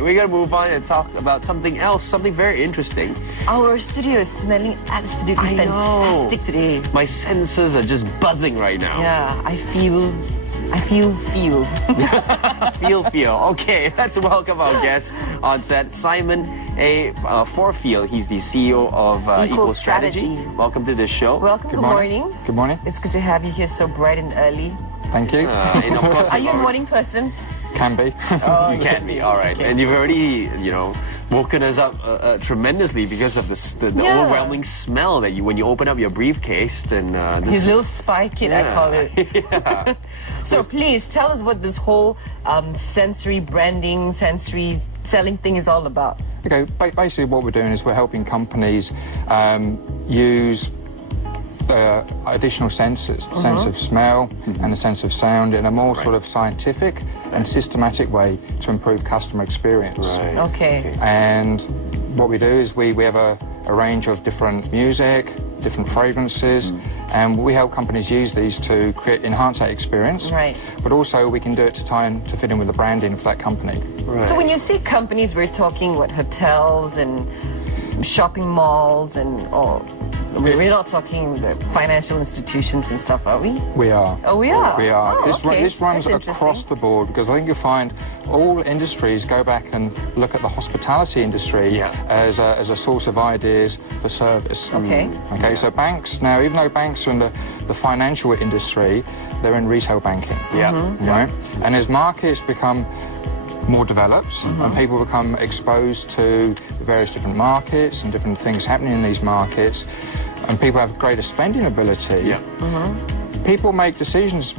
We're going to move on and talk about something else, something very interesting. Our studio is smelling absolutely fantastic today. My senses are just buzzing right now. Yeah, I feel. Feel. Okay, let's welcome our guest on set, Simon A. Faure-Field. He's the CEO of Equal Strategy. Welcome to the show. Welcome, good morning. Good morning. It's good to have you here so bright and early. Thank you. And of course, are you a morning person? Can be. Oh, you can be, all right. Okay. And you've already, woken us up tremendously because of the overwhelming smell that when you open up your briefcase. And his little spy kit, I call it. Yeah. So please tell us what this whole sensory branding, sensory selling thing is all about. Okay, basically what we're doing is we're helping companies use additional senses, the sense of smell and the sense of sound in a more sort of scientific and systematic way to improve customer experience. Right. Okay. And what we do is we have a range of different music, different fragrances, and we help companies use these to enhance that experience. Right. But also we can do it to fit in with the branding for that company. Right. So when you say companies, we're talking hotels and shopping malls and we're not talking the financial institutions and stuff, are we? We are. Oh, we are? We are. Oh, This runs That's across the board, because I think you'll find all industries go back and look at the hospitality industry as a source of ideas for service. Okay. Okay, so banks now, even though banks are in the financial industry, they're in retail banking. Yeah. Right? And as markets become more developed and people become exposed to various different markets and different things happening in these markets, and people have greater spending ability, people make decisions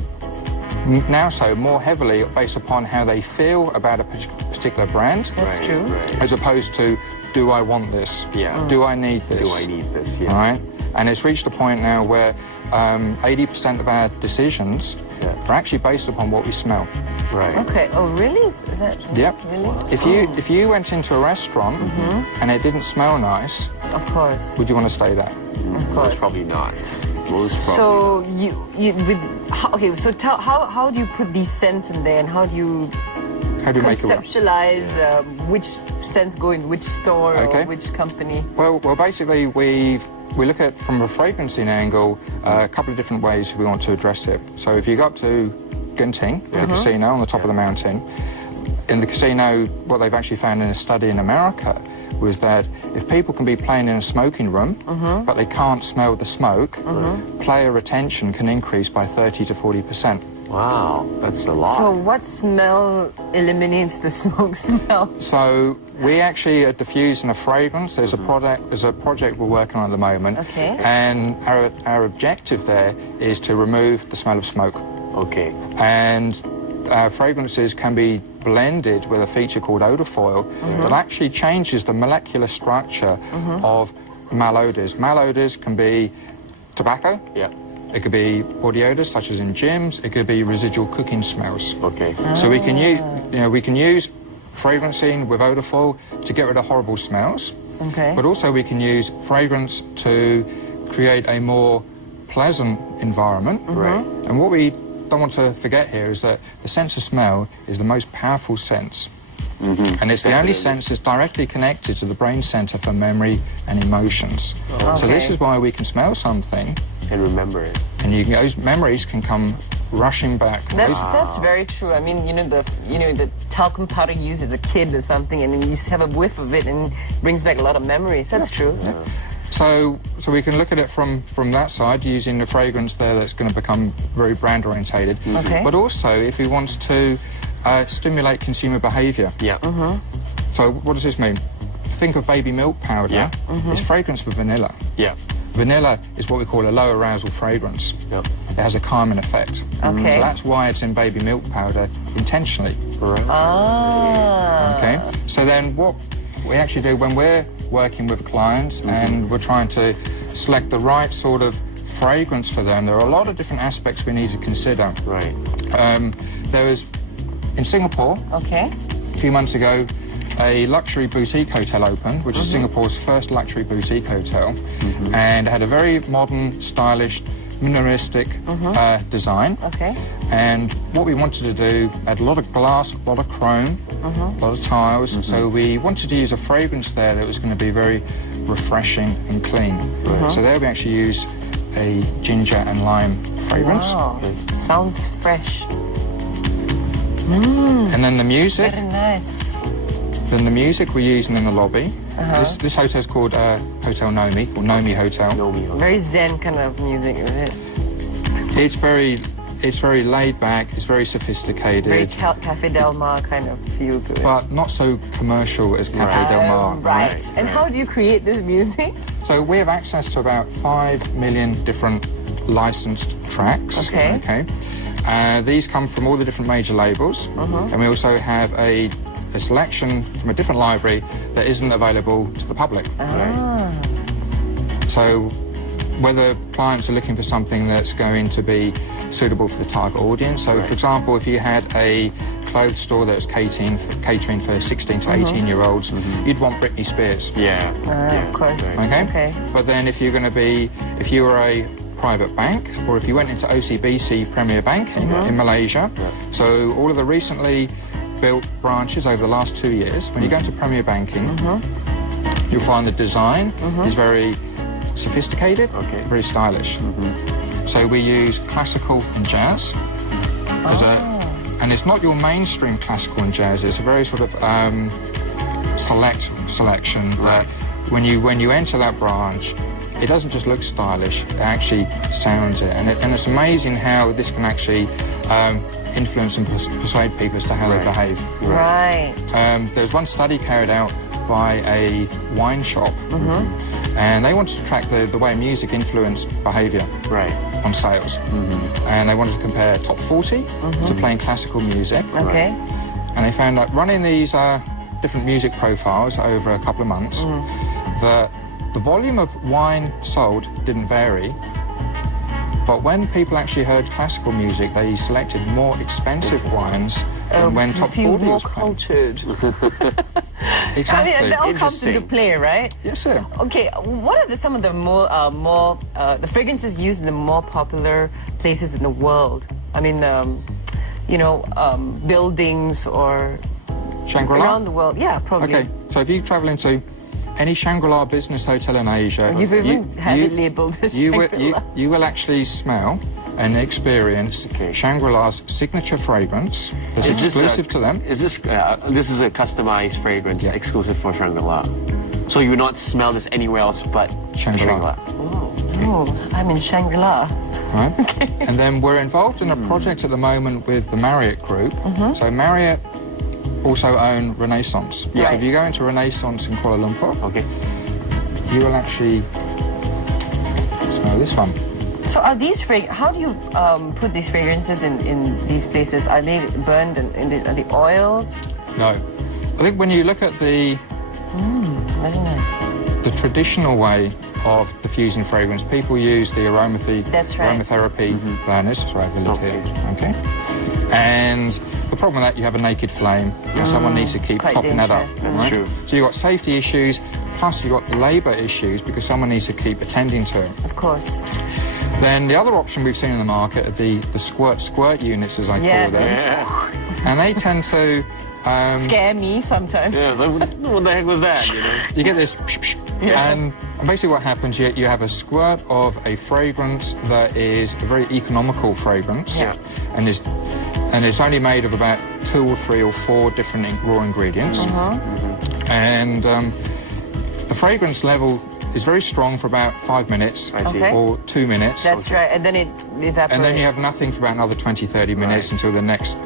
now more heavily based upon how they feel about a particular brand. That's true. Right. As opposed to, do I want this? Yeah. Do I need this? Do I need this? Yes. All right? And it's reached a point now where 80% of our decisions are actually based upon what we smell. Right. Okay. Oh, really? Is that Yep. really? If you went into a restaurant and it didn't smell nice, Of course. would you want to stay there? Of course. Most probably not. So so how do you put these scents in there, and how do you How do you make it work? conceptualize which scents go in which store or which company? Well, basically we look at, from a fragrancing angle, a couple of different ways we want to address it. So if you go up to Genting, the casino on the top of the mountain, in the casino, what they've actually found in a study in America was that if people can be playing in a smoking room, but they can't smell the smoke, player retention can increase by 30 to 40%. Wow, that's a lot. So what smell eliminates the smoke smell? So we actually are diffusing a fragrance. There's a project we're working on at the moment. Okay. And our objective there is to remove the smell of smoke. Okay. And fragrances can be blended with a feature called odor foil that actually changes the molecular structure of malodors. Malodors can be tobacco. Yeah. It could be body odors, such as in gyms. It could be residual cooking smells. Okay. So we can use fragrancing with odor foil to get rid of horrible smells. Okay. But also we can use fragrance to create a more pleasant environment. Right. And what we don't want to forget here is that the sense of smell is the most powerful sense. And it's the only sense that's directly connected to the brain center for memory and emotions. So this is why we can smell something And remember it. and those memories can come rushing back. That's very true. I mean, the talcum powder you used as a kid or something, and then you just have a whiff of it and it brings back a lot of memories. That's true. Yeah. So we can look at it from that side, using the fragrance there that's going to become very brand orientated. Okay. But also, if he wants to stimulate consumer behaviour. Yeah. So what does this mean? Think of baby milk powder. Yeah. It's fragrance with vanilla. Yeah. Vanilla is what we call a low arousal fragrance. Yep. It has a calming effect. Okay. So that's why it's in baby milk powder intentionally. Right. Ah. Okay. So then what we actually do when we're working with clients and we're trying to select the right sort of fragrance for them, there are a lot of different aspects we need to consider. Right. There was, in Singapore, Okay. a few months ago, a luxury boutique hotel opened, which is Singapore's first luxury boutique hotel, and it had a very modern, stylish minimalistic design. Okay. And what we wanted to do, had a lot of glass, a lot of chrome, a lot of tiles. So we wanted to use a fragrance there that was going to be very refreshing and clean. So there we actually use a ginger and lime fragrance. Wow. Sounds fresh. And then the music. Very nice. Then the music we're using in the lobby. This hotel is called Hotel Naumi, or Naumi Hotel. Very zen kind of music, is it? It's very laid back. It's very sophisticated. Very Cafe Del Mar kind of feel to it. But not so commercial as Cafe Del Mar. Right. And how do you create this music? So we have access to about 5 million different licensed tracks. Okay. These come from all the different major labels. And we also have a selection from a different library that isn't available to the public. So whether clients are looking for something that's going to be suitable for the target audience. So, for example, if you had a clothes store that was catering for 16 to 18-year-olds, you'd want Britney Spears. Of course. Okay? But then if you're going to be, if you were a private bank, or if you went into OCBC Premier Banking in Malaysia, so all of the recently built branches over the last 2 years, when you go into Premier Banking, you'll find the design is very sophisticated, very stylish. So we use classical and jazz. And it's not your mainstream classical and jazz, it's a very sort of select selection that when you enter that branch, it doesn't just look stylish, it actually sounds it. And it's amazing how this can actually influence and persuade people as to how they behave. There's one study carried out by a wine shop, and they wanted to track the way music influenced behaviour on sales. And they wanted to compare top 40 to playing classical music. And they found that running these different music profiles over a couple of months, that the volume of wine sold didn't vary, but when people actually heard classical music, they selected more expensive wines than when top 40 was playing. Cultured. Exactly. I mean, that all comes into play, right? Yes, sir. Okay, what are some of the more the fragrances used in the more popular places in the world? I mean, buildings or Shangri-La? around the world. Yeah, probably. Okay, so if you travel into any Shangri-La business hotel in Asia, You've even had it labelled as Shangri-La. You will actually smell and experience Shangri-La's signature fragrance that's exclusive to them. Is this is a customized fragrance exclusive for Shangri-La? So you would not smell this anywhere else but Shangri-La? Oh, I'm in Shangri-La. Right. And then we're involved in a project at the moment with the Marriott group. So Marriott also own Renaissance. So if you go into Renaissance in Kuala Lumpur, you will actually smell this one. So are these how do you put these fragrances in these places? Are they burned are they oils? No. I think when you look at the Very nice. the traditional way of diffusing fragrance, people use the aromatherapy burners. Sorry, I have the lid here. Okay. And the problem with that, you have a naked flame, and someone needs to keep Quite topping that up. dangerous. That's true. So you've got safety issues, plus you've got labour issues because someone needs to keep attending to it. Of course. Then the other option we've seen in the market are the squirt units, as I call them. And they tend to scare me sometimes. Yeah, so what the heck was that, you know? You get this and basically what happens, you have a squirt of a fragrance that is a very economical fragrance, and it's only made of about 2 or 3 or 4 different raw ingredients, and the fragrance level is very strong for about 5 minutes or 2 minutes. That's right, and then it evaporates. And then you have nothing for about another 20-30 minutes until the next.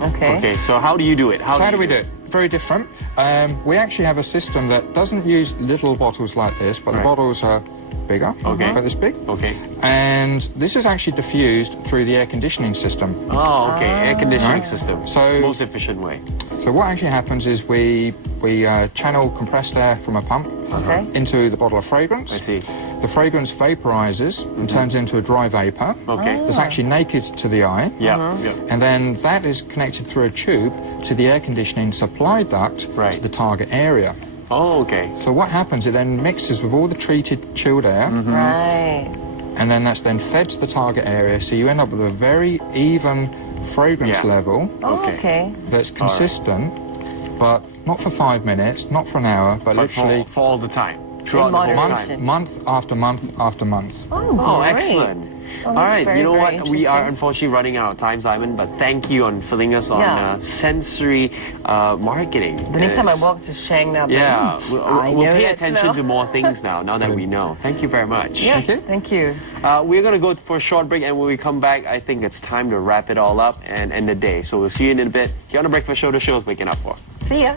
Okay, so how do you do it? How do we do it? Very different. We actually have a system that doesn't use little bottles like this, but the bottles are bigger, about this big. And this is actually diffused through the air conditioning system. Oh, okay, air conditioning system. So most efficient way. So what actually happens is we channel compressed air from a pump into the bottle of fragrance. I see. The fragrance vaporizes and turns into a dry vapor. That's actually naked to the eye. And then that is connected through a tube to the air conditioning supply duct to the target area. Oh, okay. So what happens, it then mixes with all the treated chilled air. and then that's then fed to the target area, so you end up with a very even fragrance level Okay. that's consistent, but not for 5 minutes, not for an hour, but literally for all the time. Throughout the whole moderation. time. month after month after month. Oh, great. excellent. Oh, All that's right, very, you know very what? We are interesting. unfortunately running out of time, Simon, but thank you on filling us on Yeah. sensory marketing. The next time I It's- walk to Shangri-La, Yeah, I we'll know pay that attention smell. to more things now that we know. Thank you very much. Yes, Thank you. thank you. We're going to go for a short break, and when we come back, I think it's time to wrap it all up and end the day. So we'll see you in a bit. You're on the Breakfast Show, the show is waking up for. See ya.